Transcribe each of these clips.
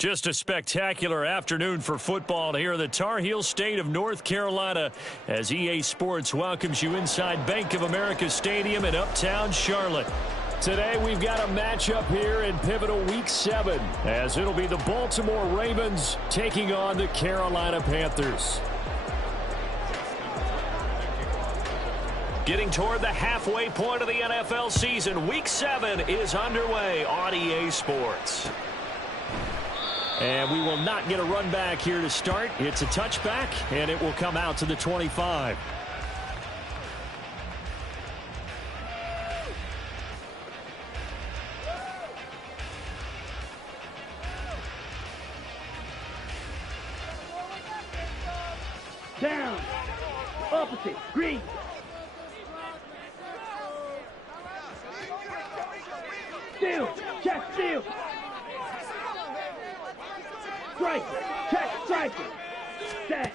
Just a spectacular afternoon for football here in the Tar Heel state of North Carolina as EA Sports welcomes you inside Bank of America Stadium in uptown Charlotte. Today we've got a matchup here in pivotal Week 7 as it'll be the Baltimore Ravens taking on the Carolina Panthers. Getting toward the halfway point of the NFL season, Week 7 is underway on EA Sports. And we will not get a run back here to start. It's a touchback, and it will come out to the 25. Down. Opposite. Green. Steal. Check. Steal. Strike. Check. Strike. Set.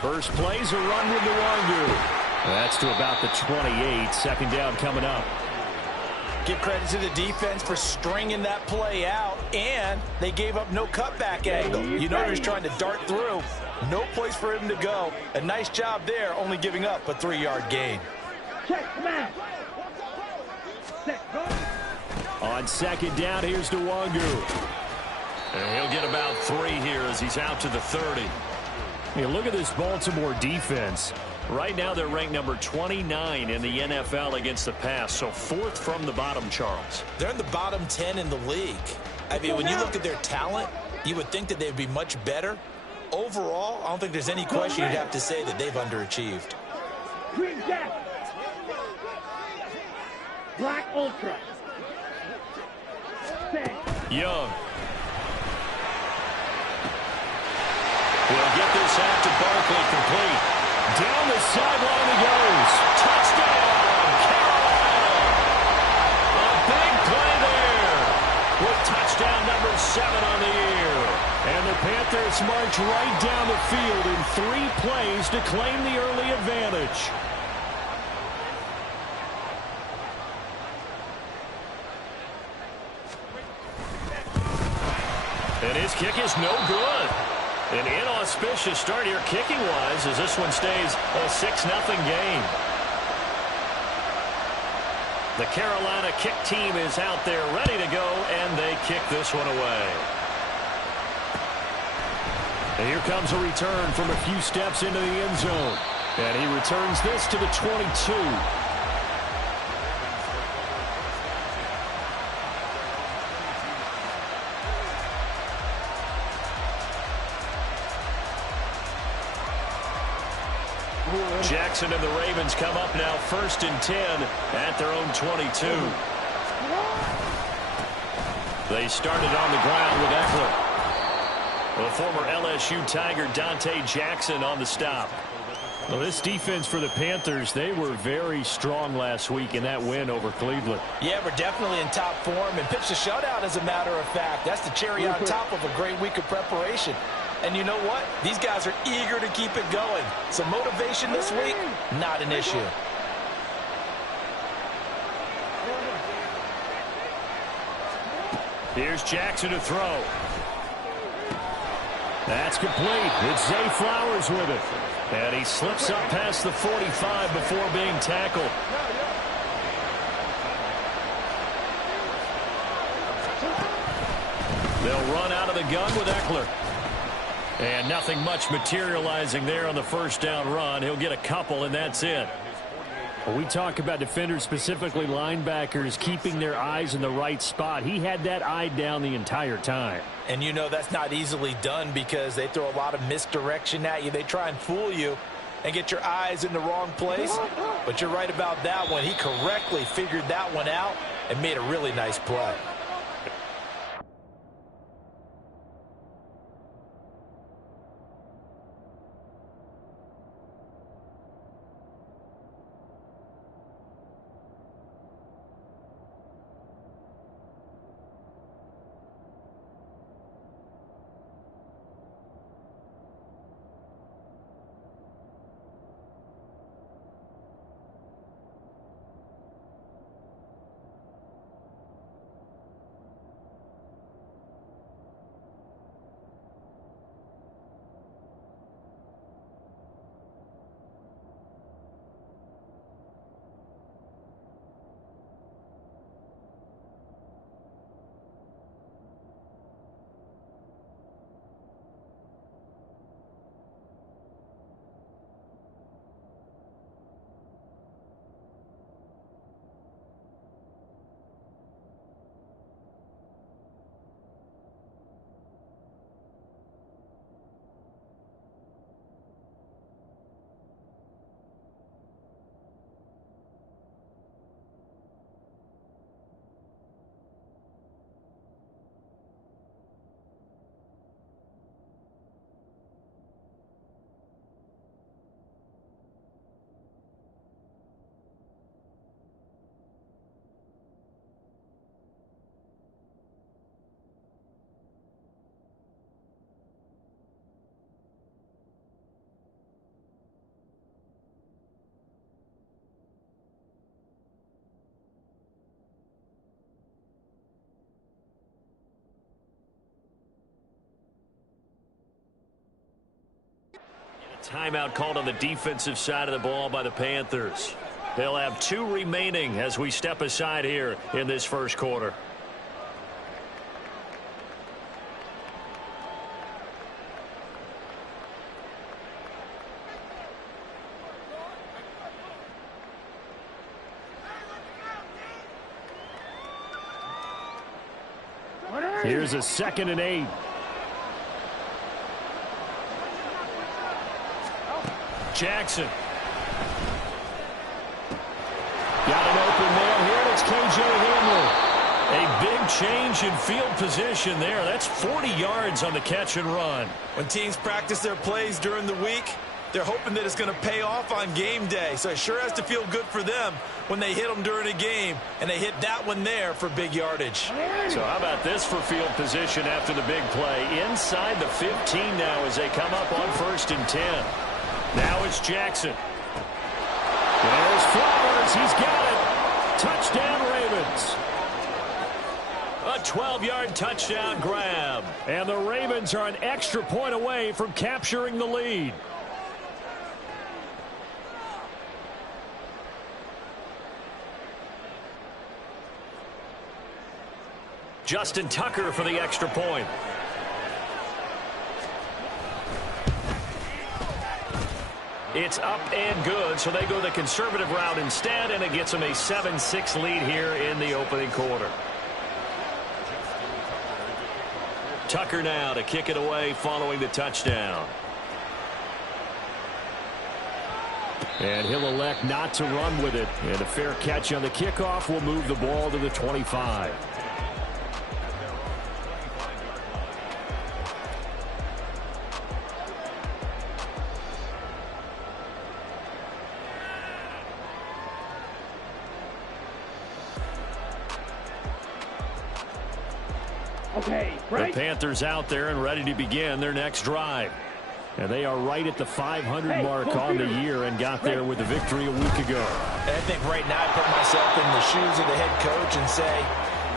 First play's a run with Nwangu. That's to about the 28. Second down coming up. Give credit to the defense for stringing that play out, and they gave up no cutback angle. You know he's trying to dart through. No place for him to go. A nice job there, only giving up a 3-yard gain. Check. Smash. Set. Go. On second down, here's Nwangu. And he'll get about 3 here as he's out to the 30. Hey, look at this Baltimore defense. Right now they're ranked number 29 in the NFL against the pass, so 4th from the bottom, Charles. They're in the bottom 10 in the league. I mean, when you look at their talent, you would think that they'd be much better. Overall, I don't think there's any question you'd have to say that they've underachieved. Green Jack. Black Ultra. Set. Young. We'll get this out to Barkley complete. Down the sideline he goes. Touchdown, Carolina. A big play there with touchdown number 7 on the year. And the Panthers march right down the field in 3 plays to claim the early advantage. And his kick is no good. An inauspicious start here kicking-wise as this one stays a 6-0 game. The Carolina kick team is out there ready to go, and they kick this one away. And here comes a return from a few steps into the end zone. And he returns this to the 22. Jackson and the Ravens come up now 1st and 10 at their own 22. They started on the ground with Ugtfl. The former LSU Tiger Dante Jackson on the stop. Well, this defense for the Panthers, they were very strong last week in that win over Cleveland. Yeah, we're definitely in top form and pitched a shutout, as a matter of fact. That's the cherry on top of a great week of preparation. And you know what? These guys are eager to keep it going. So motivation this week, not an issue. Here's Jackson to throw. That's complete. It's Zay Flowers with it. And he slips up past the 45 before being tackled. They'll run out of the gun with Ugtfl. And nothing much materializing there on the first down run. He'll get a couple, and that's it. When we talk about defenders, specifically linebackers, keeping their eyes in the right spot, he had that eye down the entire time. And you know that's not easily done because they throw a lot of misdirection at you. They try and fool you and get your eyes in the wrong place. But you're right about that one. He correctly figured that one out and made a really nice play. Timeout called on the defensive side of the ball by the Panthers. They'll have 2 remaining as we step aside here in this first quarter. Here's a 2nd and 8. Jackson. Got an open man here, and it's KJ Hamler. A big change in field position there. That's 40 yards on the catch and run. When teams practice their plays during the week, they're hoping that it's going to pay off on game day. So it sure has to feel good for them when they hit them during a game, and they hit that one there for big yardage. So how about this for field position after the big play? Inside the 15 now as they come up on 1st and 10. Now it's Jackson. There's Flowers. He's got it. Touchdown, Ravens. A 12-yard touchdown grab. And the Ravens are an extra point away from capturing the lead. Justin Tucker for the extra point. It's up and good, so they go the conservative route instead, and it gets them a 7-6 lead here in the opening quarter. Tucker now to kick it away following the touchdown. And he'll elect not to run with it. And a fair catch on the kickoff will move the ball to the 25. Okay, the Panthers out there and ready to begin their next drive. And they are right at the 500 mark on the year and got there with the victory a week ago. I think right now I put myself in the shoes of the head coach and say,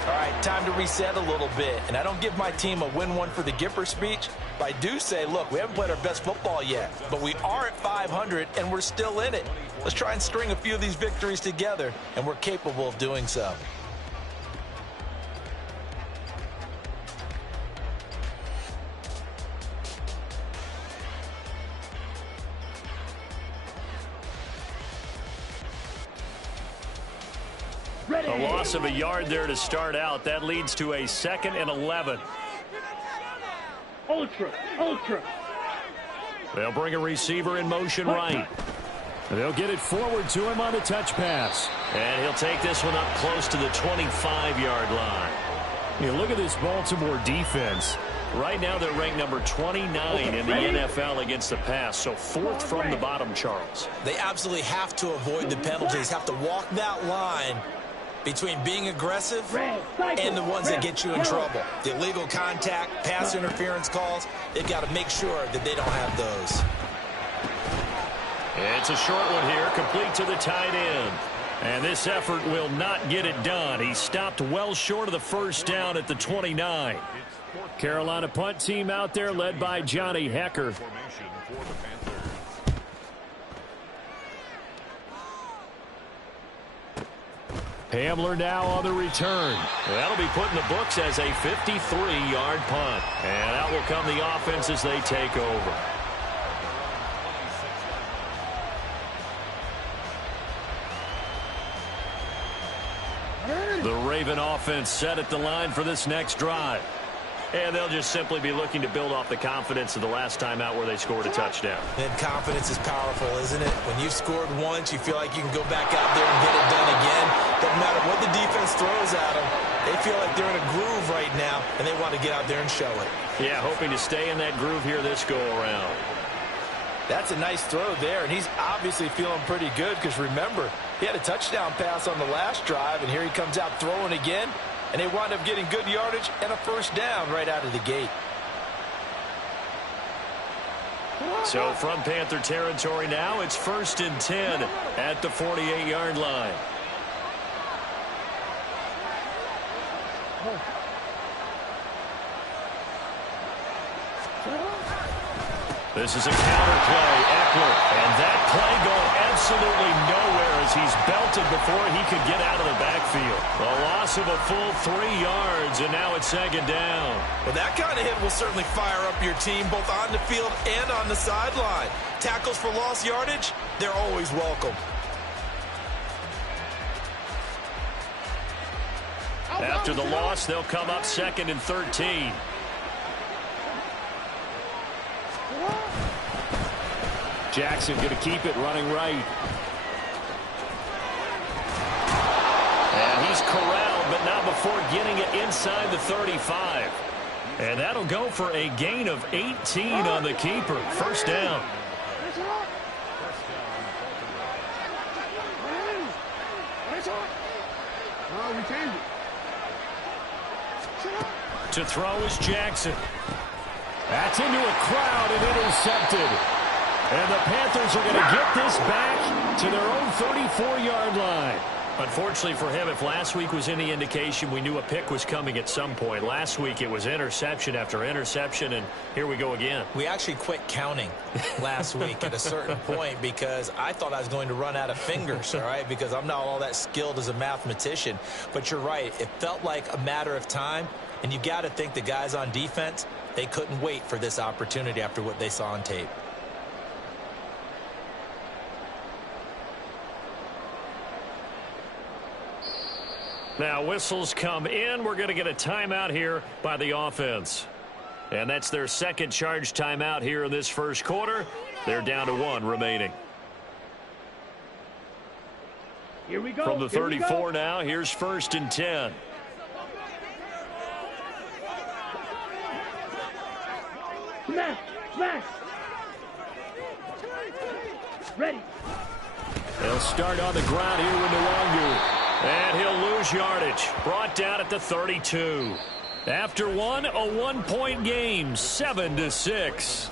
all right, time to reset a little bit. And I don't give my team a win one for the Gipper speech, but I do say, look, we haven't played our best football yet, but we are at 500 and we're still in it. Let's try and string a few of these victories together, and we're capable of doing so. A loss of a yard there to start out. That leads to a 2nd and 11. Ultra. They'll bring a receiver in motion right. They'll get it forward to him on the touch pass. And he'll take this one up close to the 25-yard line. You look at this Baltimore defense. Right now they're ranked number 29 in the NFL against the pass. So 4th from the bottom, Charles. They absolutely have to avoid the penalties, have to walk that line between being aggressive and the ones that get you in trouble. The illegal contact, pass interference calls, they've got to make sure that they don't have those. It's a short one here, complete to the tight end. And this effort will not get it done. He stopped well short of the first down at the 29. Carolina punt team out there led by Johnny Hecker. Hamler now on the return. That'll be put in the books as a 53-yard punt. And out will come the offense as they take over. The Raven offense set at the line for this next drive. And they'll just simply be looking to build off the confidence of the last time out where they scored a touchdown. And confidence is powerful, isn't it? When you've scored once, you feel like you can go back out there and get it done again. Doesn't matter what the defense throws at them. They feel like they're in a groove right now, and they want to get out there and show it. Yeah, hoping to stay in that groove here this go-around. That's a nice throw there, and he's obviously feeling pretty good because, remember, he had a touchdown pass on the last drive, and here he comes out throwing again. And they wind up getting good yardage and a first down right out of the gate. So from Panther territory now, it's 1st and 10 at the 48-yard line. This is a counter play, Ugtfl, and that play going absolutely nowhere as he's belted before he could get out of the backfield. A loss of a full 3 yards, and now it's second down. Well, that kind of hit will certainly fire up your team, both on the field and on the sideline. Tackles for lost yardage, they're always welcome. After the loss, they'll come up 2nd and 13. Jackson going to keep it running right. And he's corralled, but not before getting it inside the 35. And that'll go for a gain of 18 on the keeper. First down. To throw is Jackson. That's into a crowd and intercepted. And the Panthers are going to get this back to their own 34-yard line. Unfortunately for him, if last week was any indication, we knew a pick was coming at some point. Last week it was interception after interception, and here we go again. We actually quit counting last week at a certain point because I thought I was going to run out of fingers, all right, because I'm not all that skilled as a mathematician. But you're right. It felt like a matter of time, and you've got to think the guys on defense, they couldn't wait for this opportunity after what they saw on tape. Now whistles come in. We're going to get a timeout here by the offense. And that's their second charge timeout here in this first quarter. They're down to 1 remaining. Here we go. From the 34 now, here's 1st and 10. Smash! Smash! Ready. They'll start on the ground here with Nwangu. And he'll lose yardage. Brought down at the 32. After one, a 1-point game, 7-6.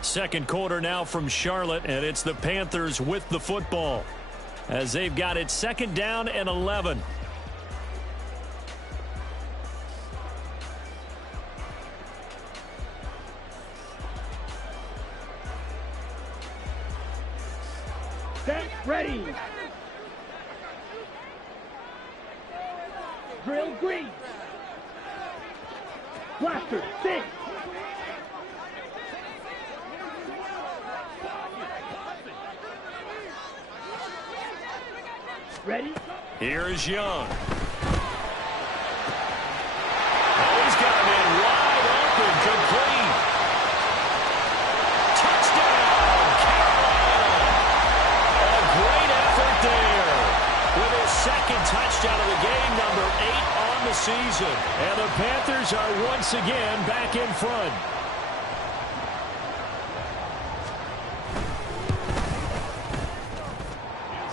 Second quarter now from Charlotte, and it's the Panthers with the football as they've got it 2nd down and 11. Set, ready. Drill green. Blaster, 6. Ready? Here is Young. Oh, he's got him in wide open, complete. Touchdown, Carolina. A great effort there with his 2nd touchdown of the game, number 8 on the season. And the Panthers are once again back in front.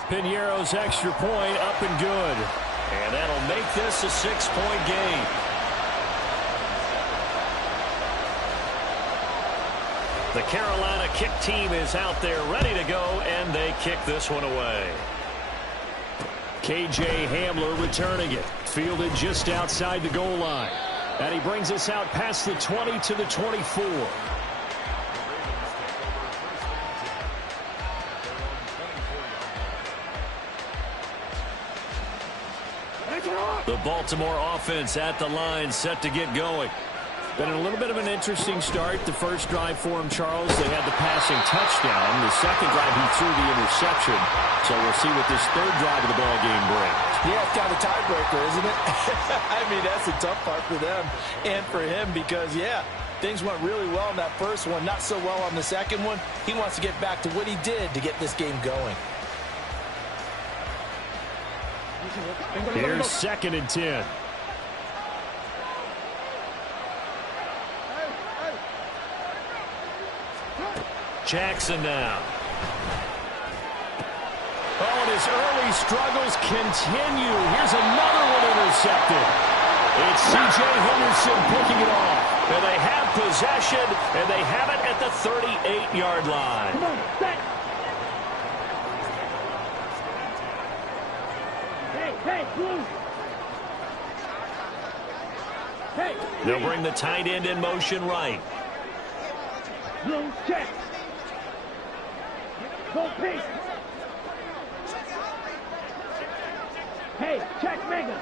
Piñeiro's extra point up and good. And that'll make this a 6-point game. The Carolina kick team is out there ready to go, and they kick this one away. K.J. Hamler returning it. Fielded just outside the goal line. And he brings us out past the 20 to the 24. The Baltimore offense at the line, set to get going. Been a little bit of an interesting start. The first drive for him, Charles, they had the passing touchdown. The second drive, he threw the interception. So we'll see what this third drive of the ball game brings. Yeah, it's kind of a tiebreaker, isn't it? I mean, that's a tough part for them and for him because, yeah, things went really well in that first one, not so well on the second one. He wants to get back to what he did to get this game going. Here's 2nd and 10. Jackson now. Oh, and his early struggles continue. Here's another one intercepted. It's C.J. Henderson picking it off. And they have possession, and they have it at the 38-yard line. Come on, set. Hey, blue. Hey, They'll bring the tight end in motion right. blue check. Go pink. Hey, check mega.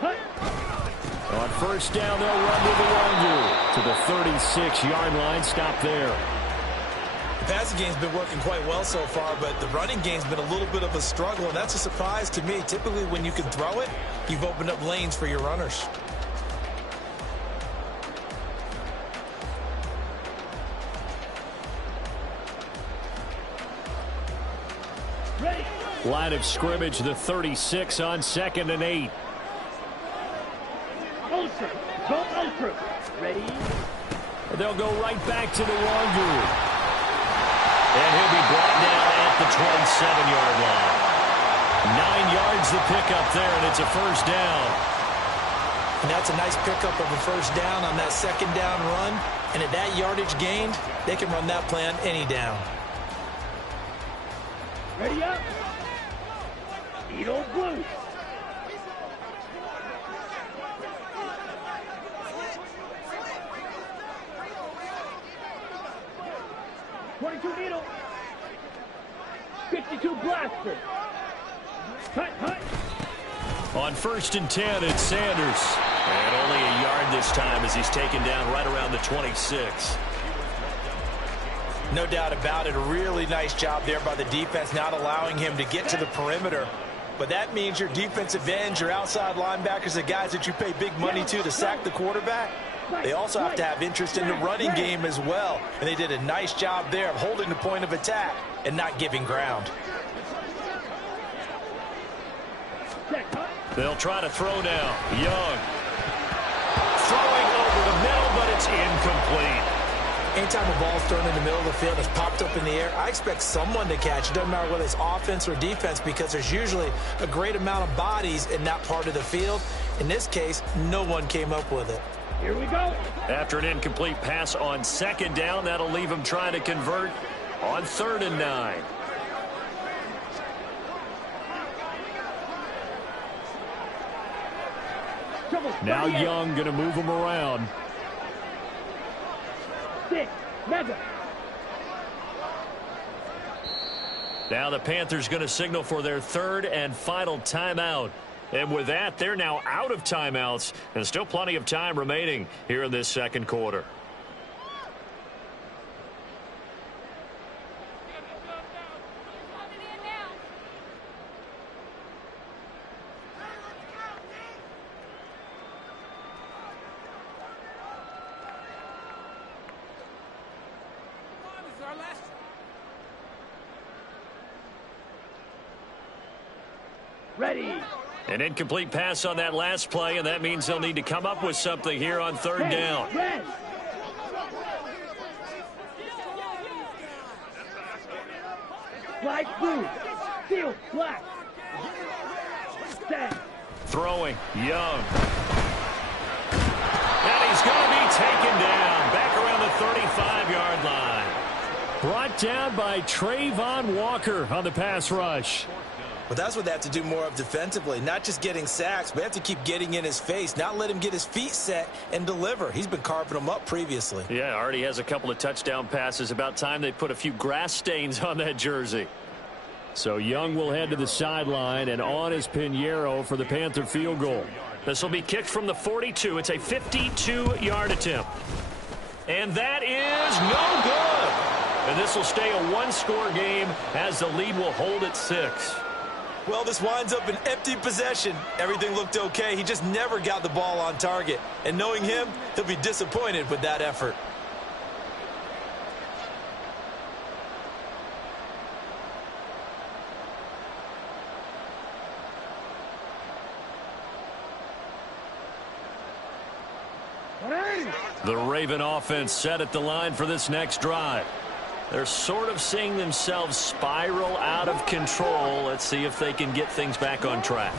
Hut. On first down, they'll run to the Wazoo to the 36-yard line. Stop there. The passing game's been working quite well so far, but the running game's been a little bit of a struggle, and that's a surprise to me. Typically, when you can throw it, you've opened up lanes for your runners. Ready. Line of scrimmage, the 36 on 2nd and 8. Ultra. Go ultra. Ready. They'll go right back to the Wazoo. And he'll be brought down at the 27-yard line. 9 yards the pickup there, and it's a first down. And that's a nice pickup of a first down on that second down run. And at that yardage gained, they can run that play on any down. Ready up. Edo blue. .22 needle. 52 blaster. Hut, hut. On 1st and 10, it's Sanders. And only a yard this time as he's taken down right around the 26. No doubt about it. A really nice job there by the defense, not allowing him to get to the perimeter. But that means your defensive ends, your outside linebackers, the guys that you pay big money to sack the quarterback, they also have to have interest in the running game as well. And they did a nice job there of holding the point of attack and not giving ground. They'll try to throw now. Young. Throwing over the middle, but it's incomplete. Anytime a ball's thrown in the middle of the field, it's popped up in the air, I expect someone to catch. It doesn't matter whether it's offense or defense, because there's usually a great amount of bodies in that part of the field. In this case, no one came up with it. Here we go. After an incomplete pass on 2nd down, that'll leave him trying to convert on 3rd and 9. Now Young going to move him around. 6 mega. Now the Panthers going to signal for their 3rd and final timeout. And with that, they're now out of timeouts, and still plenty of time remaining here in this 2nd quarter. Ready. An incomplete pass on that last play, and that means they'll need to come up with something here on 3rd down. Red. Black blue. Steel black. Set. Throwing. Young. And he's going to be taken down back around the 35-yard line. Brought down by Trayvon Walker on the pass rush. But that's what they have to do more of defensively, not just getting sacks, but they have to keep getting in his face, not let him get his feet set and deliver. He's been carving them up previously. Yeah, already has a couple of touchdown passes. About time they put a few grass stains on that jersey. So Young will head to the sideline, and on is Pinheiro for the Panther field goal. This will be kicked from the 42. It's a 52-yard attempt. And that is no good. And this will stay a one-score game as the lead will hold at 6. Well, this winds up an empty possession. Everything looked okay. He just never got the ball on target. And knowing him, he'll be disappointed with that effort. The Raven offense set at the line for this next drive. They're sort of seeing themselves spiral out of control. Let's see if they can get things back on track.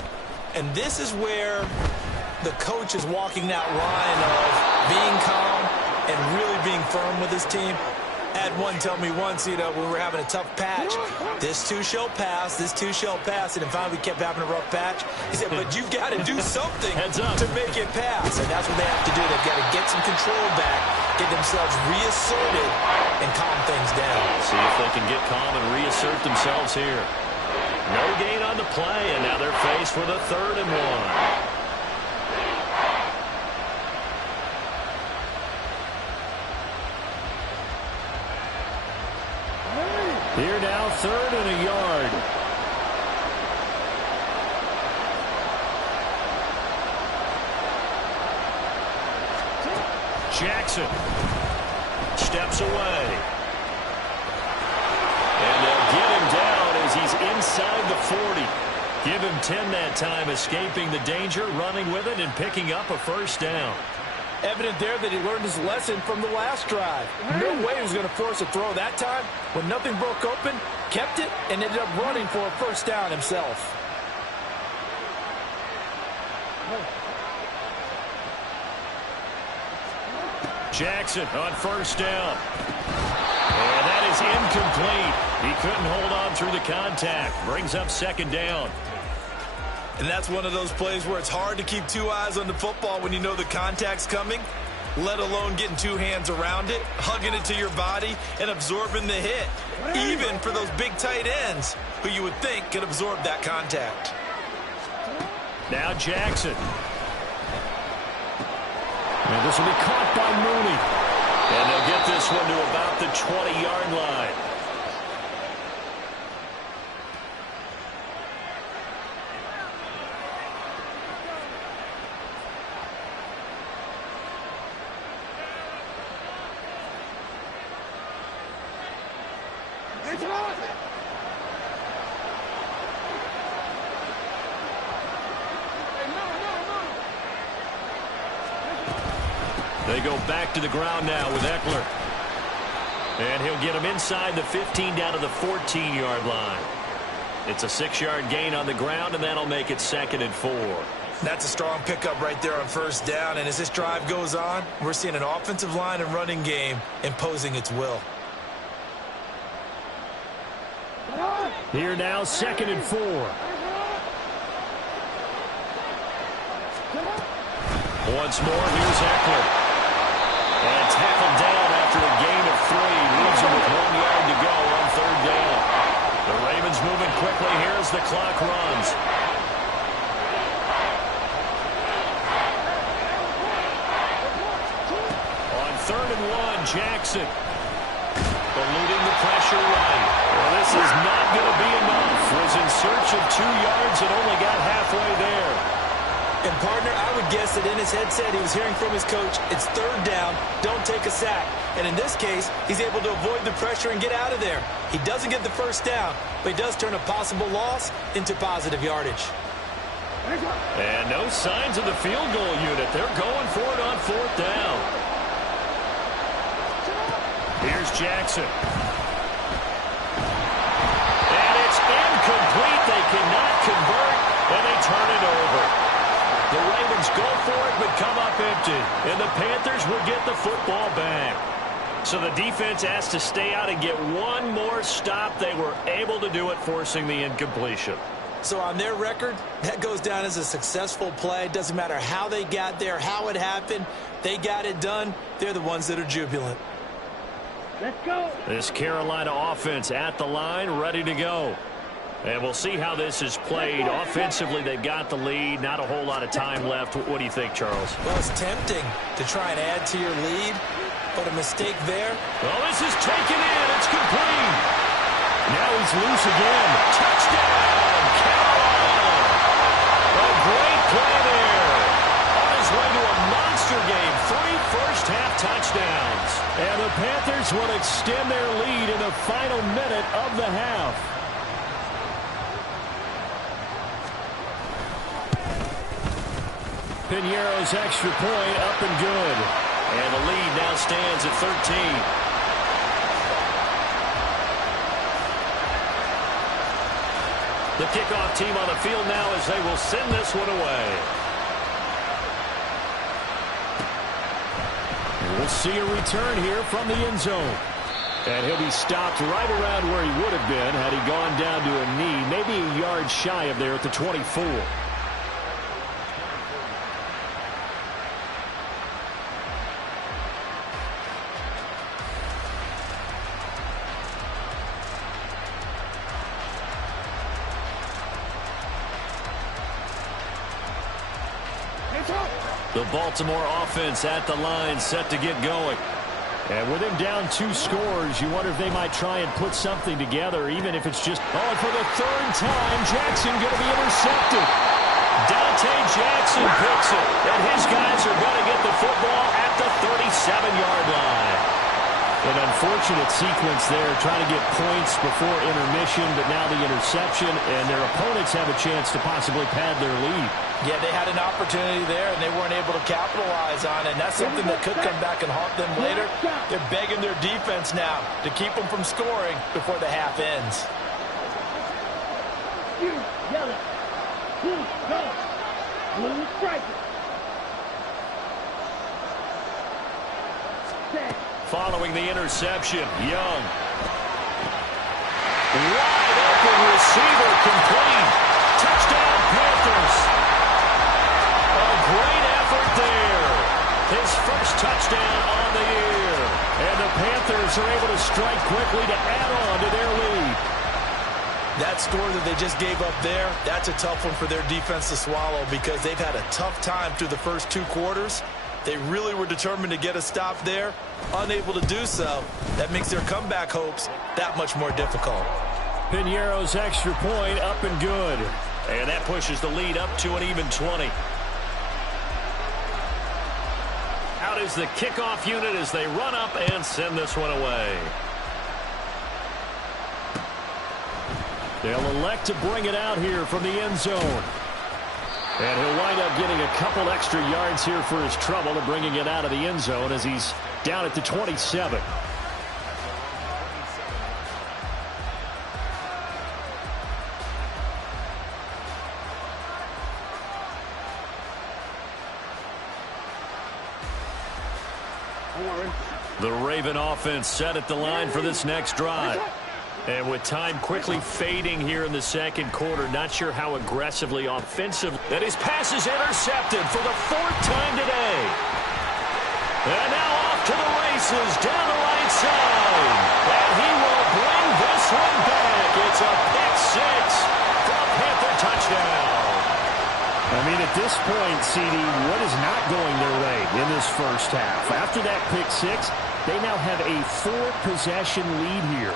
And this is where the coach is walking that line of being calm and really being firm with his team. had one tell me once, when we were having a tough patch, this too shall pass, this too shall pass. And then finally we kept having a rough patch. He said, but you've got to do something to make it pass. And that's what they have to do. They've got to get some control back, get themselves reasserted, and calm things down. See if they can get calm and reassert themselves here. No gain on the play, and now they're faced with a 3rd and 1. Here now, 3rd and a yard. Jackson steps away. And they'll get him down as he's inside the 40. Give him 10 that time, escaping the danger, running with it, and picking up a 1st down. Evident there that he learned his lesson from the last drive. No way he was going to force a throw that time. When nothing broke open, kept it, and ended up running for a 1st down himself. Jackson on 1st down. And that is incomplete. He couldn't hold on through the contact. Brings up 2nd down. And that's one of those plays where it's hard to keep 2 eyes on the football when you know the contact's coming, let alone getting 2 hands around it, hugging it to your body, and absorbing the hit, even for those big tight ends who you would think could absorb that contact. Now Jackson. And this will be caught by Mooney. And they'll get this one to about the 20-yard line. They go back to the ground now with Ugtfl. And he'll get him inside the 15 down to the 14-yard line. It's a 6-yard gain on the ground, and that'll make it 2nd and 4. That's a strong pickup right there on 1st down. And as this drive goes on, we're seeing an offensive line and running game imposing its will. Here now, 2nd and 4. Once more, here's Ugtfl. And tackled down after a gain of 3. Leaves him with 1 yard to go on 3rd down. The Ravens moving quickly here as the clock runs. On 3rd and 1, Jackson. Eluding the pressure right. Well, this is not going to be enough. Was in search of 2 yards and only got halfway there. And, partner, I would guess that in his headset he was hearing from his coach, it's 3rd down, don't take a sack. And in this case, he's able to avoid the pressure and get out of there. He doesn't get the 1st down, but he does turn a possible loss into positive yardage. And no signs of the field goal unit. They're going for it on 4th down. Here's Jackson. And it's incomplete. They cannot convert, and they turn it over. The Ravens go for it, but come up empty. And the Panthers will get the football back. So the defense has to stay out and get one more stop. They were able to do it, forcing the incompletion. So on their record, that goes down as a successful play. It doesn't matter how they got there, how it happened. They got it done. They're the ones that are jubilant. Let's go. This Carolina offense at the line, ready to go. And we'll see how this is played. Offensively, they've got the lead. Not a whole lot of time left. What do you think, Charles? Well, it's tempting to try and add to your lead, but a mistake there. Well, this is taken in. It's complete. Now he's loose again. Touchdown, Carolina. A great play there. On his way to a monster game. 3 first-half touchdowns. And the Panthers will extend their lead in the final minute of the half. Piñeiro's extra point up and good. And the lead now stands at 13. The kickoff team on the field now as they will send this one away. We'll see a return here from the end zone. And he'll be stopped right around where he would have been had he gone down to a knee, maybe a yard shy of there at the 24. The Baltimore offense at the line, set to get going. And with him down 2 scores, you wonder if they might try and put something together, even if it's just... Oh, for the 3rd time, Jackson going to be intercepted. Dante Jackson picks it, and his guys are going to get the football at the 37-yard line. An unfortunate sequence there, trying to get points before intermission, but now the interception, and their opponents have a chance to possibly pad their lead. Yeah, they had an opportunity there, and they weren't able to capitalize on it, and that's something that could come back and haunt them later. They're begging their defense now to keep them from scoring before the half ends. You yell it. Blue, go. Blue, strike it. Set. Following the interception, Young. Wide open receiver, complete. Touchdown, Panthers. A great effort there. His first touchdown on the year. And the Panthers are able to strike quickly to add on to their lead. That score that they just gave up there, that's a tough one for their defense to swallow because they've had a tough time through the first 2 quarters. They really were determined to get a stop there, unable to do so. That makes their comeback hopes that much more difficult. Piñeiro's extra point up and good. And that pushes the lead up to an even 20. Out is the kickoff unit as they run up and send this one away. They'll elect to bring it out here from the end zone. And he'll wind up getting a couple extra yards here for his trouble and bringing it out of the end zone as he's down at the 27. The Raven offense set at the line for this next drive. And with time quickly fading here in the second quarter, not sure how aggressively offensive. And his pass is intercepted for the 4th time today. And now off to the races down the right side. And he will bring this one back. It's a pick 6 for a Panther touchdown. I mean, at this point, CD, what is not going their way in this first half? After that pick 6, they now have a 4-possession lead here.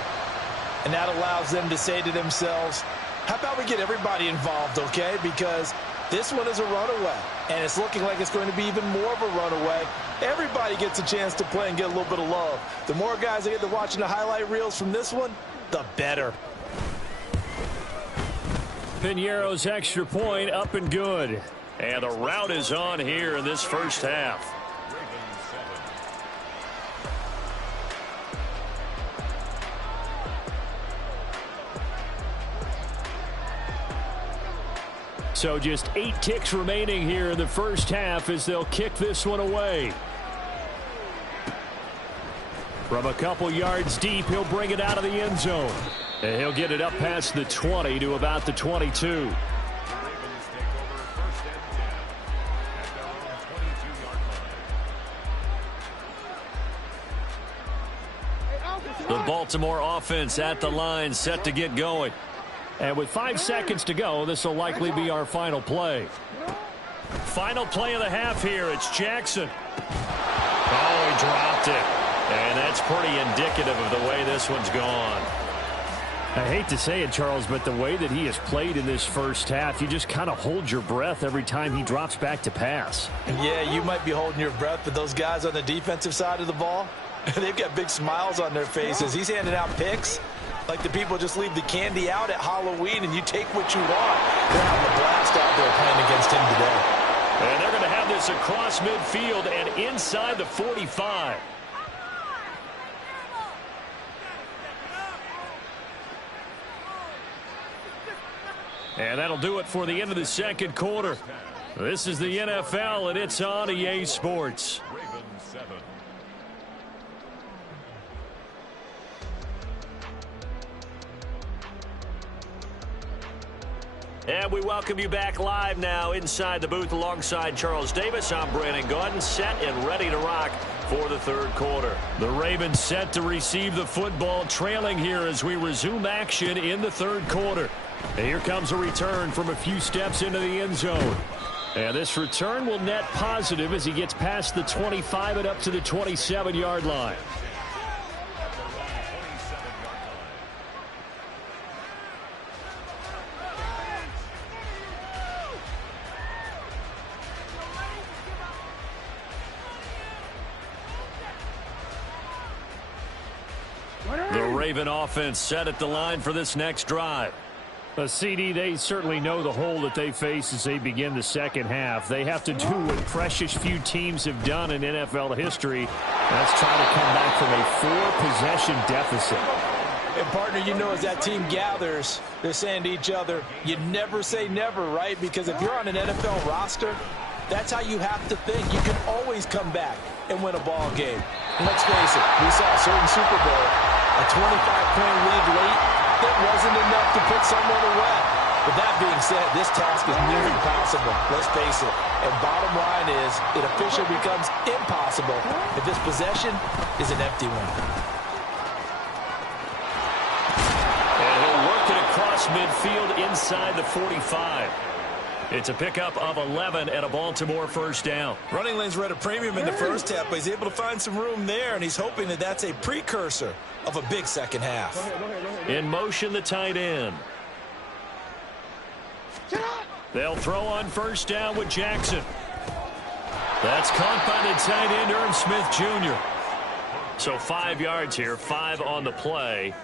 And that allows them to say to themselves, how about we get everybody involved, okay? Because this one is a runaway, and it's looking like it's going to be even more of a runaway. Everybody gets a chance to play and get a little bit of love. The more guys that get to watching the highlight reels from this one, the better. Piñeiro's extra point up and good. And the route is on here in this first half. So just 8 ticks remaining here in the first half as they'll kick this one away. From a couple yards deep, he'll bring it out of the end zone. And he'll get it up past the 20 to about the 22. The Baltimore offense at the line, set to get going. And with 5 seconds to go, this will likely be our final play. Final play of the half here. It's Jackson. Oh, he dropped it. And that's pretty indicative of the way this one's gone. I hate to say it, Charles, but the way that he has played in this first half, you just kind of hold your breath every time he drops back to pass. Yeah, you might be holding your breath, but those guys on the defensive side of the ball, they've got big smiles on their faces. He's handing out picks like the people just leave the candy out at Halloween and you take what you want. They're having a blast out there playing against him today. And they're going to have this across midfield and inside the 45. And that'll do it for the end of the second quarter. This is the NFL, and it's on EA Sports. And we welcome you back live now inside the booth alongside Charles Davis. I'm Brandon Gaudin, set and ready to rock for the third quarter. The Ravens set to receive the football, trailing here as we resume action in the third quarter. And here comes a return from a few steps into the end zone. And this return will net positive as he gets past the 25 and up to the 27-yard line. The Raven offense set at the line for this next drive. CD, they certainly know the hole that they face as they begin the second half. They have to do what precious few teams have done in NFL history. That's try to come back from a 4-possession deficit. And, partner, you know, as that team gathers, they're saying to each other, you never say never, right? Because if you're on an NFL roster, that's how you have to think. You can always come back and win a ball game. And let's face it, we saw a certain Super Bowl, a 25-point lead late, that wasn't enough to put someone away. But that being said, this task is nearly impossible. Let's face it. And bottom line is, it officially becomes impossible if this possession is an empty one. And he'll work it across midfield inside the 45. It's a pickup of 11 and a Baltimore first down. Running lanes were at a premium in the first half, but he's able to find some room there, and he's hoping that that's a precursor of a big second half. In motion, the tight end. They'll throw on first down with Jackson. That's caught by the tight end, Irv Smith Jr. So 5 yards here, 5 on the play,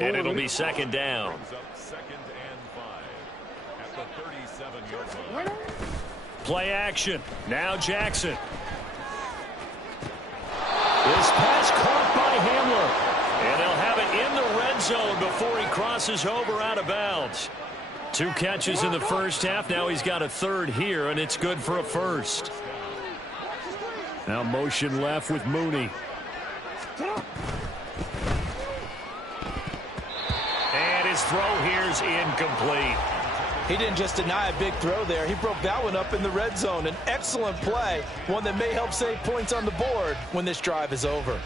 and it'll be second down. Play action. Now Jackson. This pass caught by Hamler. And they'll have it in the red zone before he crosses over out of bounds. 2 catches in the first half. Now he's got a third here, and it's good for a first. Now motion left with Mooney. And his throw here's incomplete. He didn't just deny a big throw there. He broke that one up in the red zone. An excellent play, one that may help save points on the board when this drive is over.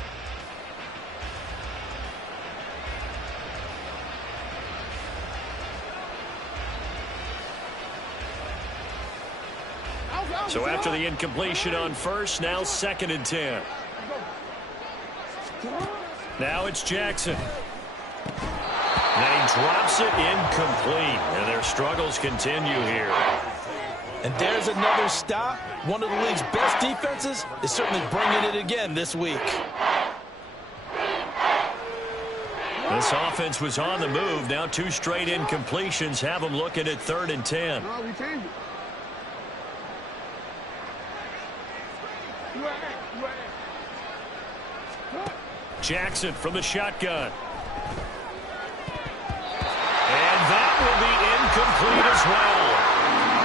So after the incompletion on first, now 2nd and 10. Now it's Jackson. And he drops it incomplete. And their struggles continue here. And there's another stop. One of the league's best defenses is certainly bringing it again this week. This offense was on the move. Now 2 straight incompletions have them looking at 3rd and 10. Jackson from the shotgun. And that will be incomplete as well.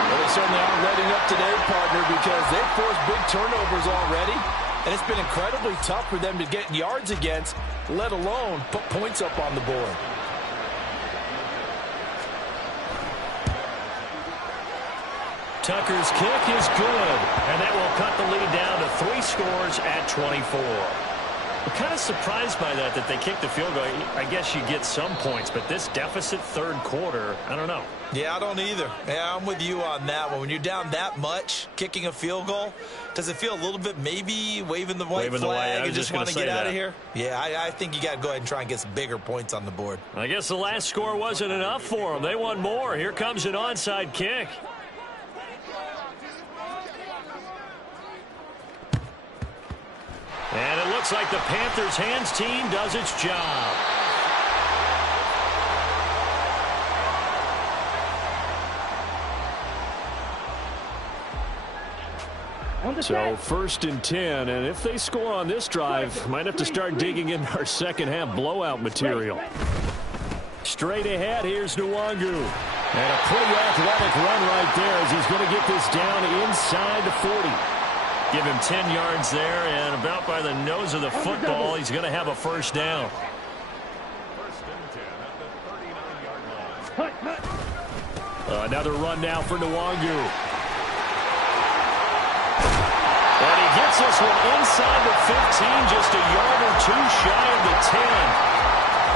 Well, they certainly aren't letting up today, partner, because they've forced big turnovers already, and it's been incredibly tough for them to get yards against, let alone put points up on the board. Tucker's kick is good, and that will cut the lead down to 3 scores at 24. I'm kind of surprised by that they kicked the field goal. I guess you get some points, but this deficit third quarter, I don't know. Yeah, I don't either. Yeah, I'm with you on that one. When you're down that much, kicking a field goal, does it feel a little bit maybe waving the white flag and just want to get out of here? Yeah, I think you got to go ahead and try and get some bigger points on the board. I guess the last score wasn't enough for them. They want more. Here comes an onside kick. And it looks like the Panthers' hands team does its job. So 1st and 10, and if they score on this drive, might have to start digging in our second half blowout material. Straight ahead, here's Nwangu. And a pretty athletic run right there as he's going to get this down inside the 40. Give him 10 yards there, and about by the nose of the football, he's going to have a first down. Another run now for Nwangu. And he gets this one inside the 15, just a yard or two shy of the 10.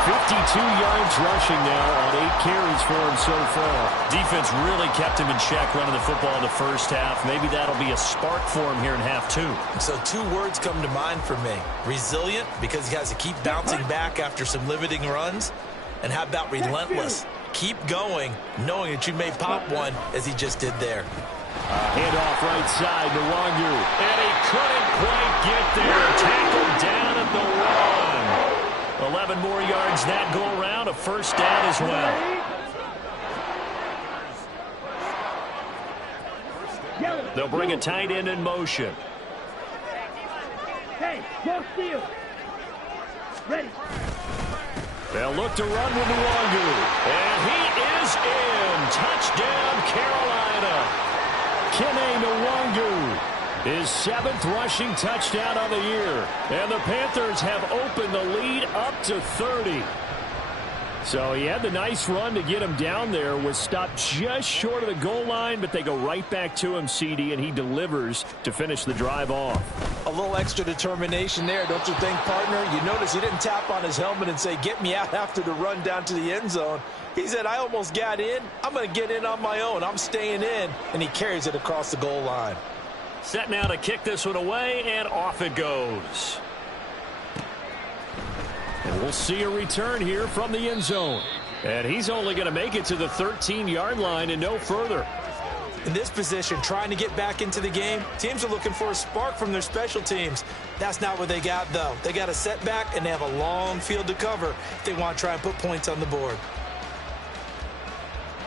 52 yards rushing now on 8 carries for him so far. Defense really kept him in check running the football in the first half. Maybe that'll be a spark for him here in half 2. So 2 words come to mind for me. Resilient, because he has to keep bouncing back after some limiting runs. And how about relentless? Keep going, knowing that you may pop one, as he just did there. Handoff right side to Nwangu. And he couldn't quite get there. Tackled down at the 1. 11 more yards that go around, a first down as well. They'll bring a tight end in motion. Hey, go steal. Ready. They'll look to run with Nwangu. And he is in. Touchdown, Carolina. Kene Nwangu. His 7th rushing touchdown of the year. And the Panthers have opened the lead up to 30. So he had the nice run to get him down there. Was stopped just short of the goal line, but they go right back to him, CD, and he delivers to finish the drive off. A little extra determination there, don't you think, partner? You notice he didn't tap on his helmet and say, get me out after the run down to the end zone. He said, I almost got in. I'm going to get in on my own. I'm staying in. And he carries it across the goal line. Set now to kick this one away, and off it goes. And we'll see a return here from the end zone. And he's only going to make it to the 13-yard line and no further. In this position, trying to get back into the game, teams are looking for a spark from their special teams. That's not what they got, though. They got a setback, and they have a long field to cover if they want to try and put points on the board.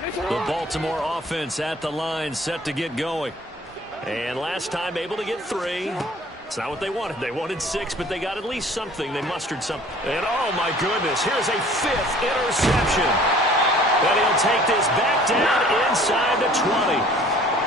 The Baltimore offense at the line, set to get going. And last time able to get 3. It's not what they wanted. They wanted 6, but they got at least something. They mustered something. And, oh, my goodness, here's a 5th interception. And he'll take this back down inside the 20.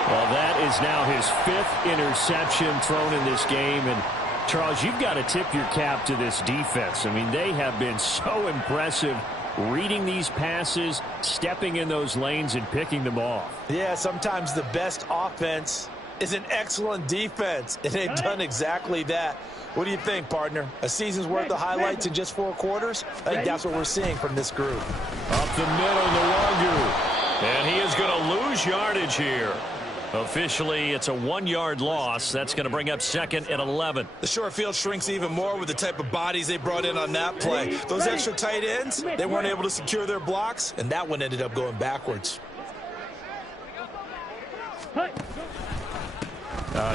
Well, that is now his 5th interception thrown in this game. And, Charles, you've got to tip your cap to this defense. I mean, they have been so impressive reading these passes, stepping in those lanes, and picking them off. Yeah, sometimes the best offense is an excellent defense, and they've done exactly that. What do you think, partner? A season's worth of highlights in just 4 quarters? I think that's what we're seeing from this group. Up the middle, Nwangu. And he is going to lose yardage here. Officially, it's a 1-yard loss. That's going to bring up 2nd and 11. The short field shrinks even more with the type of bodies they brought in on that play. Those extra tight ends, they weren't able to secure their blocks, and that one ended up going backwards.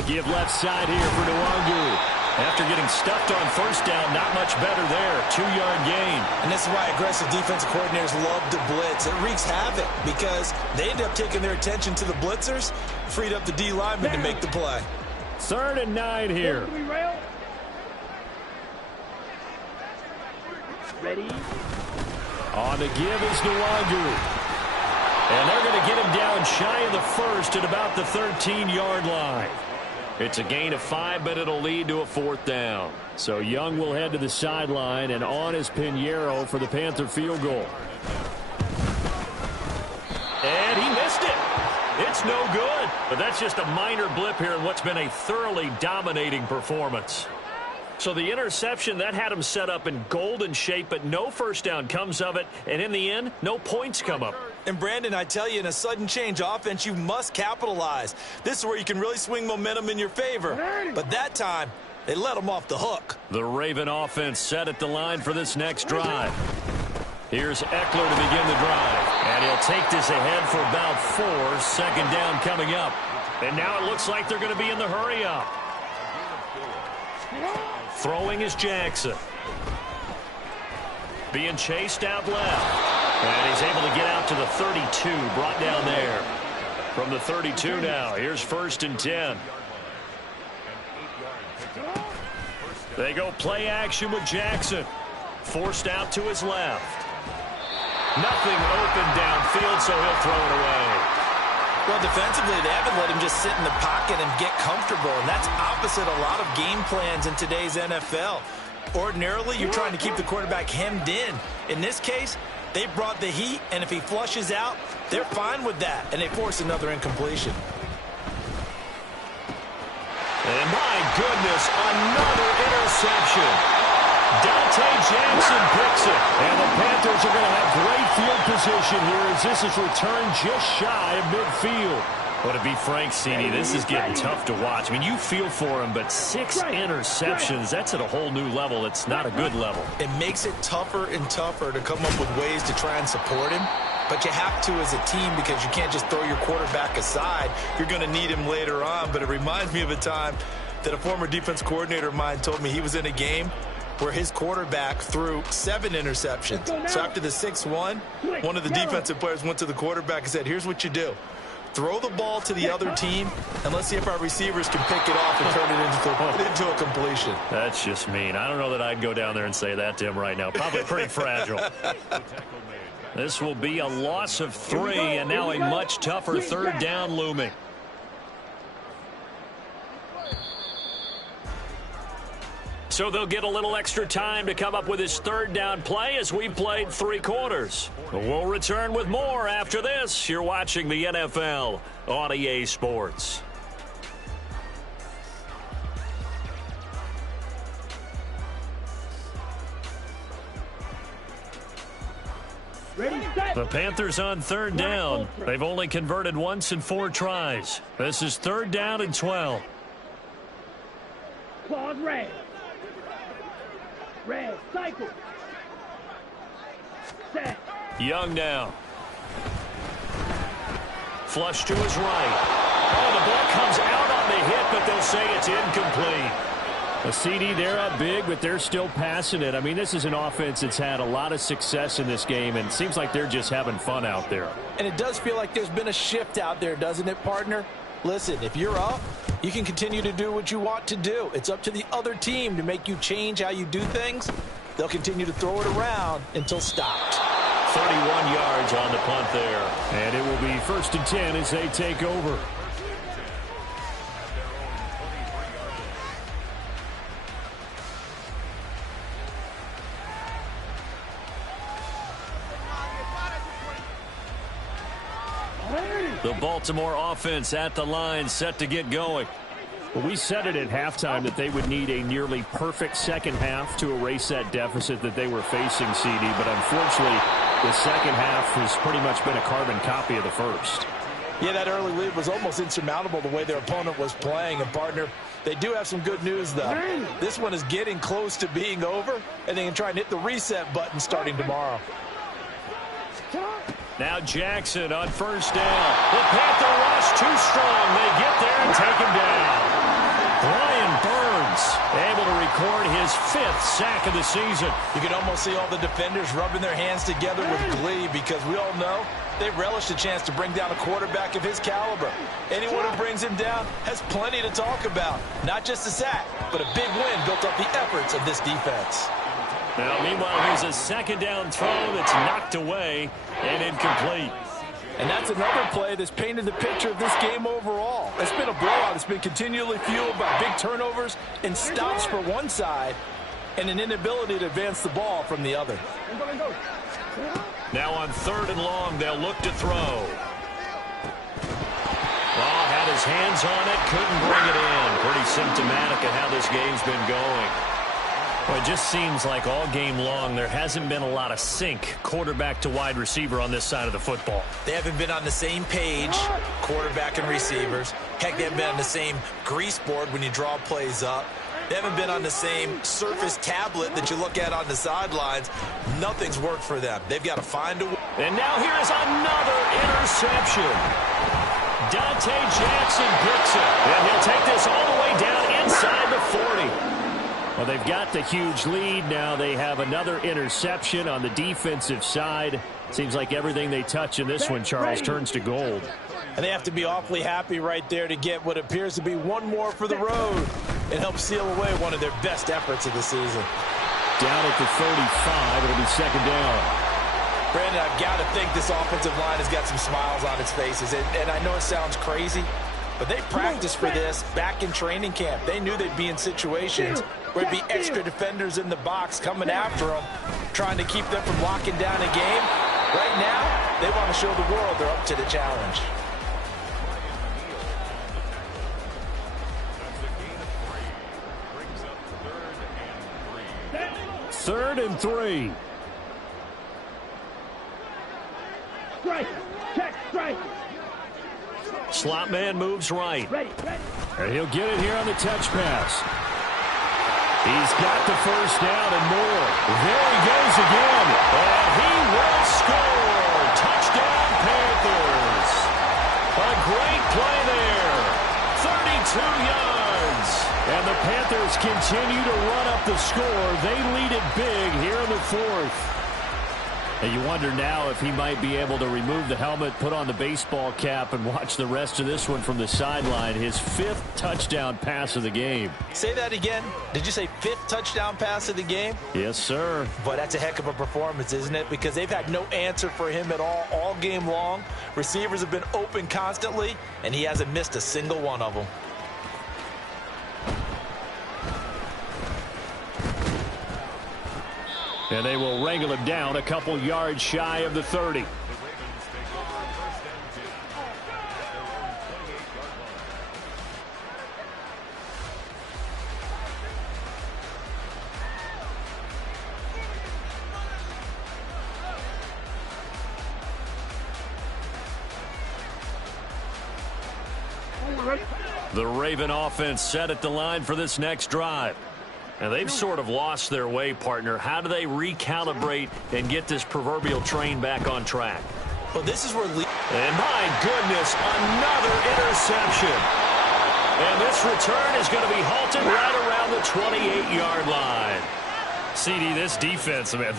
Give left side here for Nwangu. After getting stuffed on first down, not much better there. 2-yard gain. And this is why aggressive defensive coordinators love to blitz. It wreaks havoc because they end up taking their attention to the blitzers, freed up the D lineman to make the play. 3rd and 9 here. Ready. On the give is Nwangu. And they're going to get him down shy of the 1st at about the 13-yard line. It's a gain of 5, but it'll lead to a 4th down. So Young will head to the sideline, and on is Pinheiro for the Panther field goal. And he missed it. It's no good. But that's just a minor blip here in what's been a thoroughly dominating performance. So the interception, that had him set up in golden shape, but no first down comes of it. And in the end, no points come up. And, Brandon, I tell you, in a sudden change offense, you must capitalize. This is where you can really swing momentum in your favor. But that time, they let them off the hook. The Raven offense set at the line for this next drive. Here's Eckler to begin the drive. And he'll take this ahead for about 4. 2nd down coming up. And now it looks like they're going to be in the hurry up. Throwing is Jackson. Being chased out left. And he's able to get out to the 32, brought down there. From the 32 now, here's 1st and 10. They go play action with Jackson. Forced out to his left. Nothing open downfield, so he'll throw it away. Well, defensively, they haven't let him just sit in the pocket and get comfortable, and that's opposite a lot of game plans in today's NFL. Ordinarily, you're trying to keep the quarterback hemmed in. In this case, They brought the heat, and if he flushes out, they're fine with that, and they force another incompletion. And my goodness, another interception. Dante Jackson picks it. And the Panthers are going to have great field position here as this is returned just shy of midfield. But to be frank, CD, this is getting tough to watch. I mean, you feel for him, but 6 interceptions, that's at a whole new level. It's not a good level. It makes it tougher and tougher to come up with ways to try and support him. But you have to as a team because you can't just throw your quarterback aside. You're going to need him later on. But it reminds me of a time that a former defense coordinator of mine told me he was in a game where his quarterback threw 7 interceptions. So after the 6th one of the defensive players went to the quarterback and said, here's what you do. Throw the ball to the other team, and let's see if our receivers can pick it off and turn it into a completion. That's just mean. I don't know that I'd go down there and say that to him right now. Probably pretty fragile. This will be a loss of 3, and now a much tougher 3rd down looming. So they'll get a little extra time to come up with his 3rd down play as we played 3 quarters. We'll return with more after this. You're watching the NFL on EA Sports. The Panthers on 3rd down. They've only converted once in 4 tries. This is 3rd down and 12. Claws red. Red, cycle. Set. Young now. Flush to his right. Oh, the ball comes out on the hit, but they'll say it's incomplete. A CD, they're up big, but they're still passing it. I mean, this is an offense that's had a lot of success in this game, and it seems like they're just having fun out there. And it does feel like there's been a shift out there, doesn't it, partner? Listen, if you're up, you can continue to do what you want to do. It's up to the other team to make you change how you do things. They'll continue to throw it around until stopped. 31 yards on the punt there. And it will be 1st and 10 as they take over. The Baltimore offense at the line, set to get going. Well, we said it at halftime that they would need a nearly perfect second half to erase that deficit that they were facing, CD. But unfortunately, the second half has pretty much been a carbon copy of the first. Yeah, that early lead was almost insurmountable the way their opponent was playing. And, partner, they do have some good news, though. This one is getting close to being over, and they can try and hit the reset button starting tomorrow. Now Jackson on 1st down. The Panther rush too strong. They get there and take him down. Brian Burns able to record his 5th sack of the season. You can almost see all the defenders rubbing their hands together with glee because we all know they relish the chance to bring down a quarterback of his caliber. Anyone who brings him down has plenty to talk about. Not just a sack, but a big win built up the efforts of this defense. Now, meanwhile, here's a 2nd down throw that's knocked away and incomplete. And that's another play that's painted the picture of this game overall. It's been a blowout. It's been continually fueled by big turnovers and stops for one side and an inability to advance the ball from the other. Now on 3rd and long, they'll look to throw. Oh, had his hands on it, couldn't bring it in. Pretty symptomatic of how this game's been going. Well, it just seems like all game long there hasn't been a lot of sync quarterback to wide receiver on this side of the football. They haven't been on the same page, quarterback and receivers. Heck, they haven't been on the same grease board when you draw plays up. They haven't been on the same surface tablet that you look at on the sidelines. Nothing's worked for them. They've got to find a way. And now here is another interception. Dante Jackson picks it. And he'll take this all the way down inside the 40. Well, they've got the huge lead. Now they have another interception on the defensive side. Seems like everything they touch in this one, Charles, turns to gold. And they have to be awfully happy right there to get what appears to be one more for the road and help seal away one of their best efforts of the season. Down at the 35, it'll be 2nd down. Brandon, I've got to think this offensive line has got some smiles on its faces. And I know it sounds crazy, but they practiced for this back in training camp. They knew they'd be in situations where there'd be extra defenders in the box coming after them, trying to keep them from locking down a game. Right now, they want to show the world they're up to the challenge. Third and 3. Strike. Check. Strike. Slot man moves right. Ready. And he'll get it here on the touch pass. He's got the first down and more. There he goes again. And he will score. Touchdown, Panthers. A great play there. 32 yards. And the Panthers continue to run up the score. They lead it big here in the fourth. And you wonder now if he might be able to remove the helmet, put on the baseball cap, and watch the rest of this one from the sideline. His 5th touchdown pass of the game. Say that again. Did you say 5th touchdown pass of the game? Yes, sir. But that's a heck of a performance, isn't it? Because they've had no answer for him at all game long. Receivers have been open constantly, and he hasn't missed a single one of them. And they will wrangle him down a couple yards shy of the 30. The Raven offense set at the line for this next drive. And they've sort of lost their way, partner. How do they recalibrate and get this proverbial train back on track? Well, this is where... And my goodness, another interception. And this return is going to be halted right around the 28-yard line. CD, this defense, man,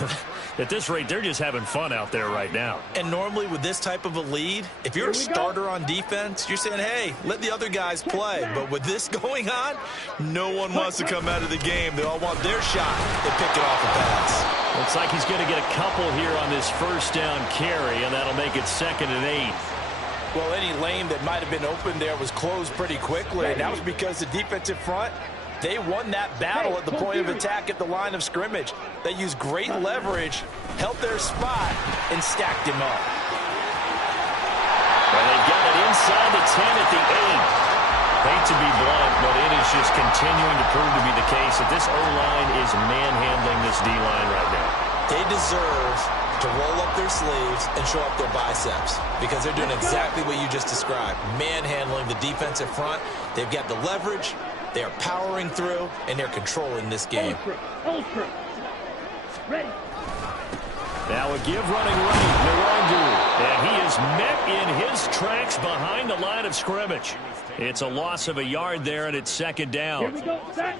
at this rate, they're just having fun out there right now. And normally with this type of a lead, if you're a starter on defense, you're saying, hey, let the other guys play. But with this going on, no one wants to come out of the game. They all want their shot to pick it off a pass. Looks like he's going to get a couple here on this first down carry, and that'll make it 2nd and 8. Well, any lane that might have been open there was closed pretty quickly, and that was because the defensive front, they won that battle at the point of attack at the line of scrimmage. They used great leverage, held their spot, and stacked him up. Well, they've got it inside the 10 at the 8. Hate to be blunt, but it is just continuing to prove to be the case that this O-line is manhandling this D-line right now. They deserve to roll up their sleeves and show up their biceps because they're doing exactly what you just described, manhandling the defensive front. They've got the leverage. They are powering through, and they're controlling this game. Ultra. Ready. Now a give running right, Nwangu. And he is met in his tracks behind the line of scrimmage. It's a loss of a yard there, and it's 2nd down. Here we go. Set.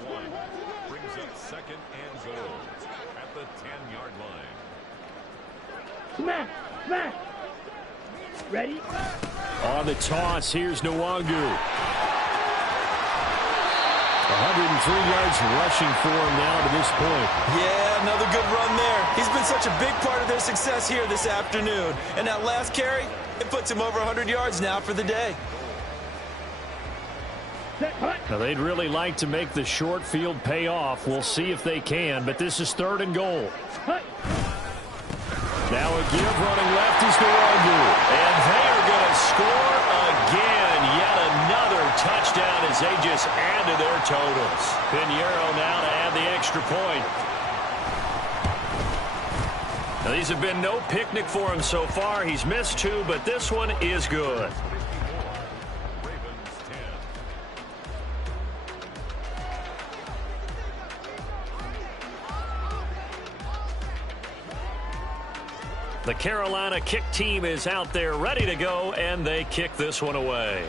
Brings up 2nd and goal at the 10-yard line. Smash. Ready. On the toss, here's Nwangu. 103 yards rushing for him now to this point. Yeah, another good run there. He's been such a big part of their success here this afternoon. And that last carry, it puts him over 100 yards now for the day. Now, they'd really like to make the short field pay off. We'll see if they can, but this is 3rd and goal. Now a give running left is Nwangu. And they are going to score again. Yet another touchdown as they just add to their totals. Pinheiro now to add the extra point. Now, these have been no picnic for him so far. He's missed 2, but this one is good. The Carolina kick team is out there ready to go, and they kick this one away.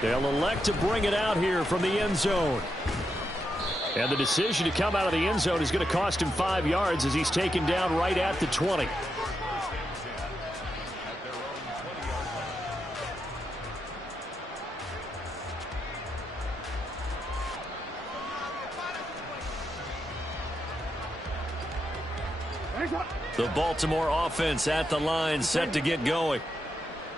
They'll elect to bring it out here from the end zone. And the decision to come out of the end zone is going to cost him 5 yards as he's taken down right at the 20. The Baltimore offense at the line, set to get going.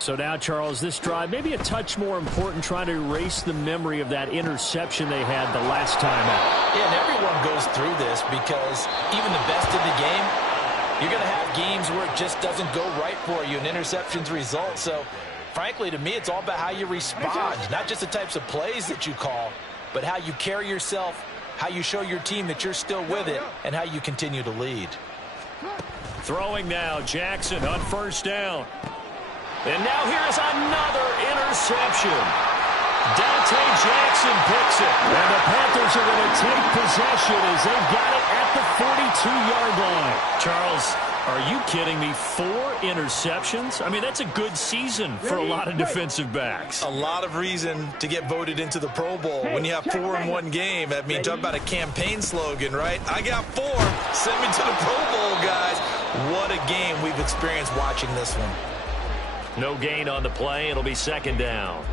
So now, Charles, this drive maybe a touch more important, trying to erase the memory of that interception they had the last time out. Yeah, and everyone goes through this because even the best in the game, You're going to have games where it just doesn't go right for you, and interceptions result. So, frankly, to me, it's all about how you respond, not just the types of plays that you call, but how you carry yourself, how you show your team that you're still with it, and how you continue to lead. Throwing now, Jackson on first down. And now here's another interception. Dante Jackson picks it. And the Panthers are going to take possession as they've got it at the 42-yard line. Charles, are you kidding me? 4 interceptions? I mean, that's a good season for a lot of defensive backs. A lot of reason to get voted into the Pro Bowl when you have 4 in one game. I mean, talk about a campaign slogan, right? I got 4. Send me to the Pro Bowl, guys. What a game we've experienced watching this one. No gain on the play. It'll be second down.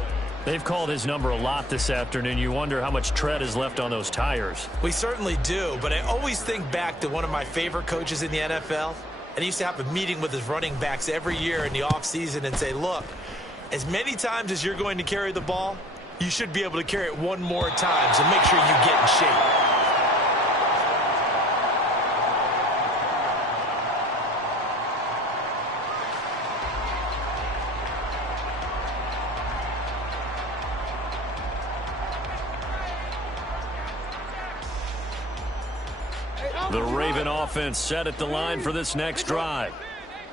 They've called his number a lot this afternoon. You wonder how much tread is left on those tires. We certainly do, but I always think back to one of my favorite coaches in the NFL. And he used to have a meeting with his running backs every year in the offseason and say, look, as many times as you're going to carry the ball, you should be able to carry it one more time, so make sure you get in shape. The Raven offense set at the line for this next drive.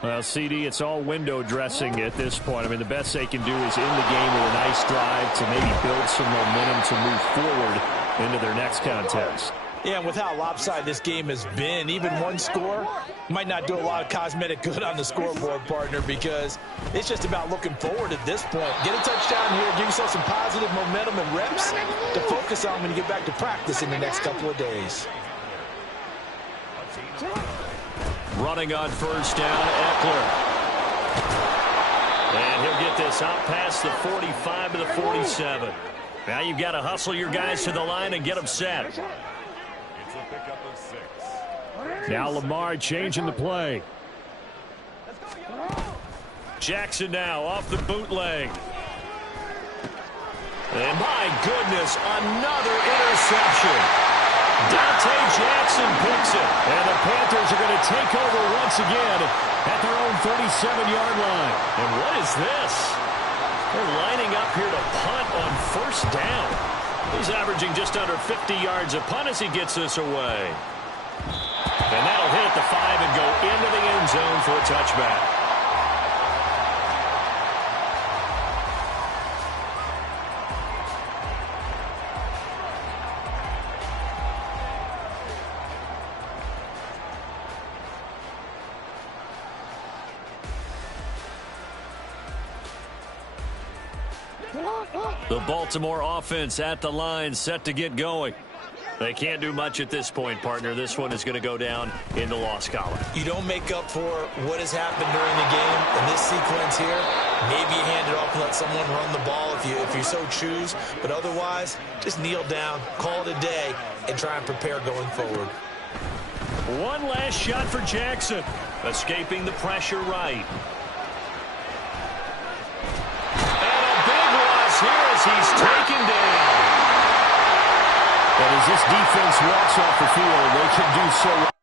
Well, CD, it's all window dressing at this point. I mean, the best they can do is end the game with a nice drive to maybe build some momentum to move forward into their next contest. Yeah, and with how lopsided this game has been, even one score might not do a lot of cosmetic good on the scoreboard, partner, because it's just about looking forward at this point. Get a touchdown here, give yourself some positive momentum and reps to focus on when you get back to practice in the next couple of days. Running on first down, Ugtfl. And he'll get this out past the 45 to the 47. Now you've got to hustle your guys to the line and get them set. It's a pickup of 6. Now Lamar changing the play. Jackson now off the bootleg. And my goodness, another interception. Dante Jackson picks it. And the Panthers are going to take over once again at their own 37-yard line. And what is this? They're lining up here to punt on first down. He's averaging just under 50 yards a punt as he gets this away. And that'll hit at the 5 and go into the end zone for a touchback. The Baltimore offense at the line, set to get going. They can't do much at this point, partner. This one is going to go down in the loss column. You don't make up for what has happened during the game in this sequence here. Maybe you hand it off and let someone run the ball if you so choose. But otherwise, just kneel down, call it a day, and try and prepare going forward. One last shot for Jackson. Escaping the pressure right. Here as he's taken down. But as this defense walks off the field, they can do so.